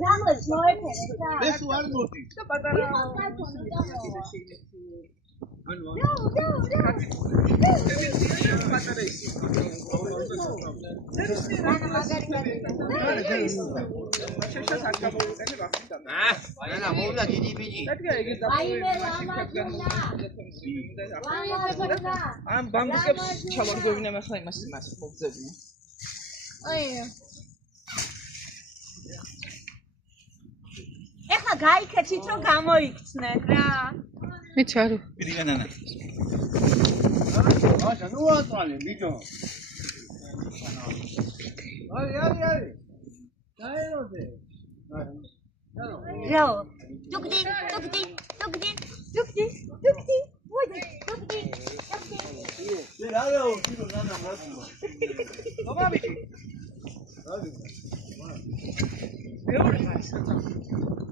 Jamlas მოეფერე და. ეს არ მოდი. და პატარა ამ ბამბუკებს ჩავარგვევინე ახლა იმას მოგძებნი. ეხლა გაიქეჩით რომ გამოიქცნენ რა. მეც არ პირიგანანა. აშა ნუ ატვალე ბიჭო. აი. დაეროდე. რა. დუგდი. მოდი, დუგდი. რა ვთქო ნანა მასო. ბაბიჭი. აი. ბევრი ხარ საჭა.